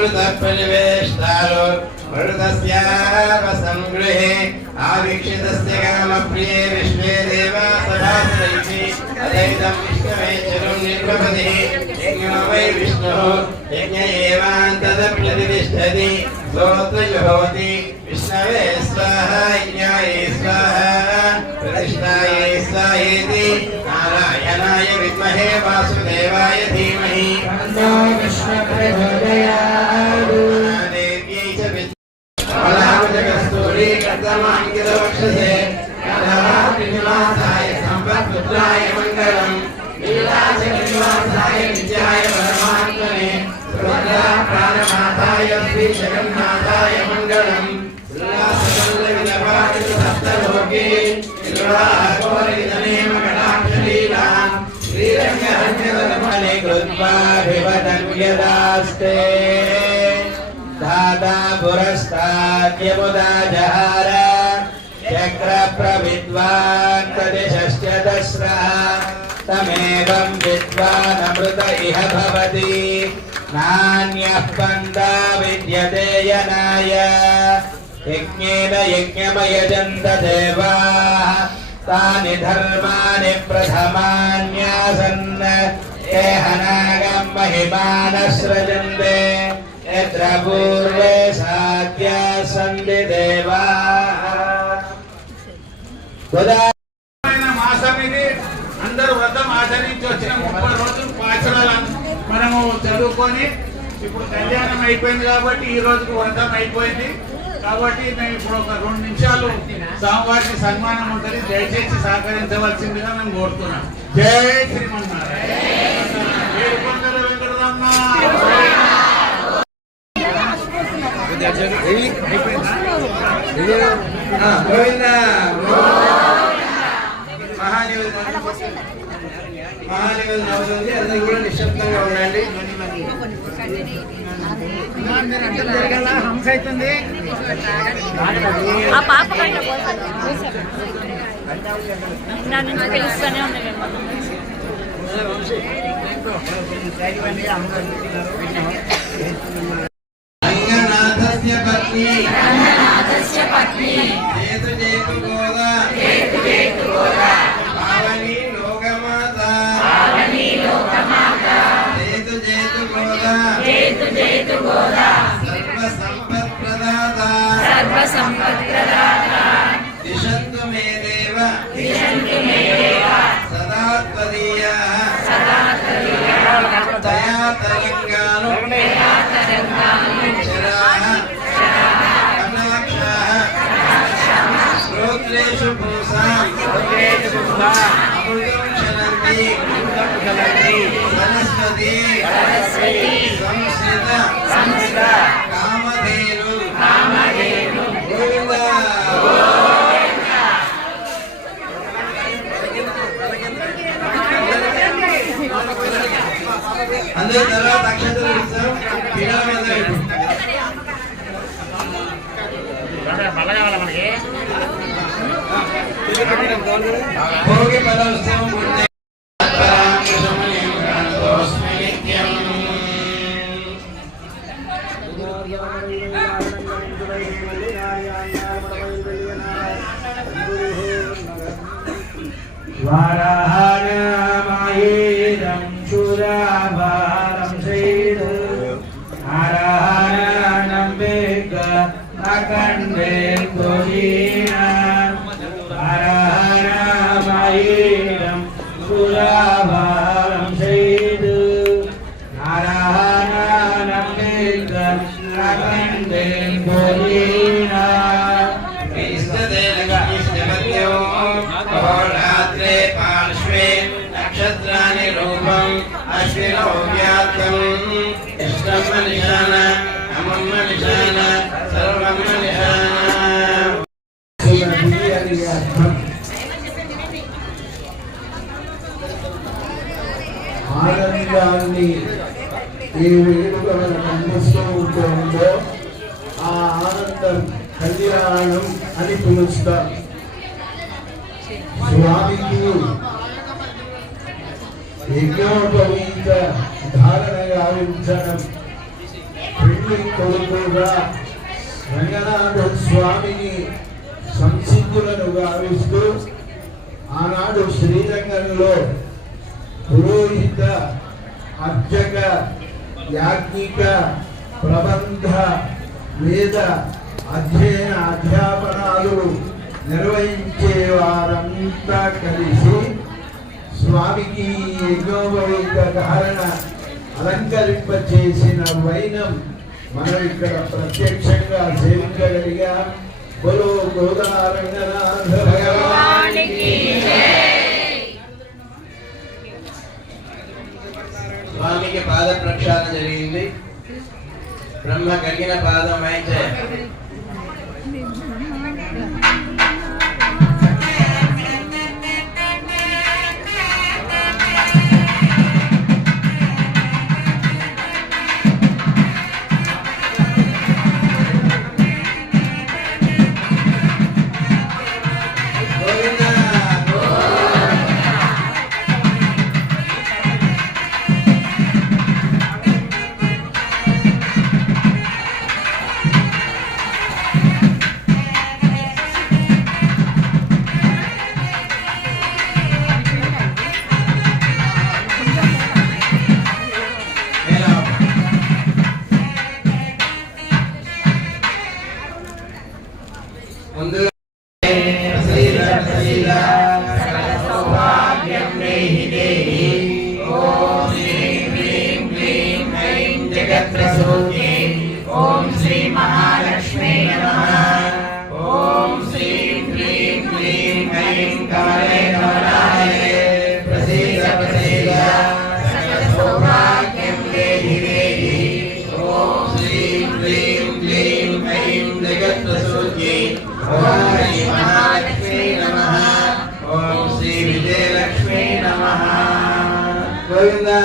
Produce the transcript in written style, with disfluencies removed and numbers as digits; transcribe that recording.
मरुतप्रनिवेष्टारो मरुतस्याव संगृहे आवीक्षितस्य कामप्रिये विश्वे देवा सभासदैः अदैतं विष्णवे चरुं निर्भवति यज्ञो वै विष्णुः यज्ञ एवान्तदप्रतिष्ठति सोऽत्रजुहोति विष्णवे स्वाहा यज्ञाय स्वाहा प्रतिष्ठायै स्वाहेति नारायणाय विद्महे वासुदेवाय धीमहि तन्नो विष्णुः प्रचोदयात् देव्यै च विद्महे कर्तमाङ्कितवक्षसे कलात्रिनिवासाय सम्पत्पुत्राय मङ्गलम् लीलाचलनिवासाय नित्याय परमात्मने प्राणनाथाय श्री जगन्नाथाय मङ्गलम् उल्लासकल्लविदपाटितसप्तलोके निर्वाहकोरिदनेमकटाक्षलीला श्रीरङ्गरङ्गदलमले कृत्वाभिवदन्यदास्ते दाता पुरस्ताद्यमुदा जहार चक्रप्रविद्वान् तदिशश्च दस्रः तमेवं विद्वानमृत इह भवति नान्यः पन्था विद्यते यनाय यज्ञेन यज्ञमयजन्त देवाः तानि धर्माणि प्रथमान्यासन् ये हनागं महिमानः सृजन्ते यत्र पूर्वे साध्याः सन्ति देवाः అందరూ వ్రతం ఆచరించి వచ్చిన 30 రోజులు పాచరాలు మనము చదువుకొని ఇప్పుడు కళ్యాణం అయిపోయింది కాబట్టి ఈ రోజుకు వ్రతం అయిపోయింది కాబట్టి నేను ఇప్పుడు ఒక 2 నిమిషాలు స్వామివారికి సన్మానం ఉంటుంది దయచేసి సహకరించవలసిందిగా మేము కోరుతున్నాం. జై శ్రీమన్నారాయణ. వెంకటరమణ మహాదేవుని నవ్వుతుంది. అందరూ కూడా నిశ్శబ్దంగా ఉండండి. హంస అవుతుంది. రంగనాథస్య పత్ని జేతు జేతు గోదా పావని లోకమాతా జేతు జేతు గోదా సర్వ సంపత్ప్రదాత దిశంతు మే దేవ సదా త్వదీయాః దయా తరంగాను చరాః కటాక్షాః శ్రోత్రేషు పూసాం అమృతం క్షణంతి సరస్వతి సంస్కృత కామధేను గోవిందా. అందరి తర్వాత అక్షంతలు ఇస్తాం. పీఠాల మీద భోగి పదోత్సవం పూర్తి. వారాహనమయేదం శూరాభారం శ్రీడు నారాయణం వేగ నకండే కోజీన వారాహనమయేదం శూరాభారం శ్రీడు నారాయణం వేగ నకండే కోజీన రాత్రే పార్శ్వే నక్షత్రాన్ని రూపం అశ్వినో వ్యాప్తం ఇష్టం నిశాన అమం నిశాన సర్వం నిశాన. ఆనందాన్ని ఏ వేడుక అందిస్తూ ఉంటుందో ఆ ఆనందం కళ్యాణం అని పిలుస్తాం. స్వామికి యజ్ఞోపవీత ధారణ గావించడం తండ్రి కొడుకుగా రంగనాథ స్వామిని సంసిద్ధులను గావిస్తూ ఆనాడు శ్రీరంగంలో పురోహిత అర్చక యాజ్ఞిక ప్రబంధ వేద అధ్యయన అధ్యాపనాలు నిర్వహించే వారంతా కలిసి స్వామికి యజ్ఞోపవీత ధారణ అలంకరింప చేసిన వైనం మనం ఇక్కడ ప్రత్యక్షంగా సేవించగలిగా. బలో గోదారంగనాథ భగవానికి స్వామికి పాద ప్రక్షాళన జరిగింది. బ్రహ్మ కలిగిన పాదం అయితే ముందుగా ఓం శ్రీ మహాలక్ష్మీ నమః. ఓం శ్రీం హ్రీం క్లీం ఐం కాళే కాళాయ ప్రసీద ప్రసీద సకల సౌభాగ్యం దేహి దేహి. ఓం శ్రీం హ్రీం క్లీం ఐం జగత్ప్రసూతి. ఓం శ్రీ మహాలక్ష్మీ నమః. ఓం శ్రీ విజయలక్ష్మీ నమః. గోవిందా